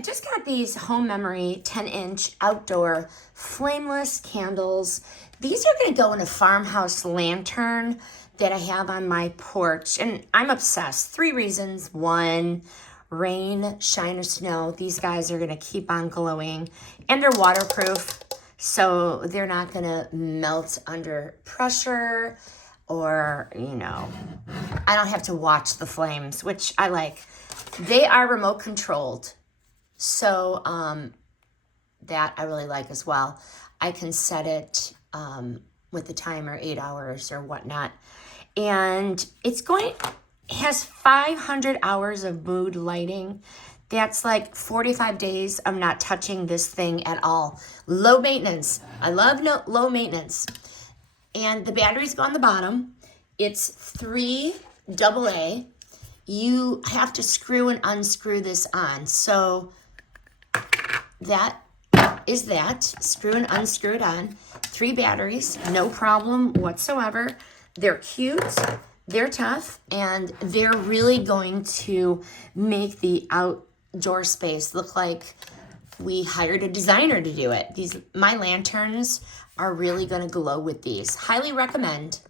I just got these Homemory 10-inch outdoor flameless candles. These are going to go in a farmhouse lantern that I have on my porch, and I'm obsessed. 3 reasons. 1, rain, shine, or snow. These guys are going to keep on glowing, and they're waterproof, so they're not going to melt under pressure, or, you know, I don't have to watch the flames, which I like. They are remote controlled. So that I really like as well. I can set it with the timer 8 hours or whatnot. And it has 500 hours of mood lighting. That's like 45 days of not touching this thing at all. Low maintenance. I love low maintenance. And the batteries go on the bottom. It's 3 AA. You have to screw and unscrew this on. So that is that. Screw and unscrew it on. 3 batteries, no problem whatsoever. They're cute, they're tough, and they're really going to make the outdoor space look like we hired a designer to do it. My lanterns are really going to glow with these. Highly recommend.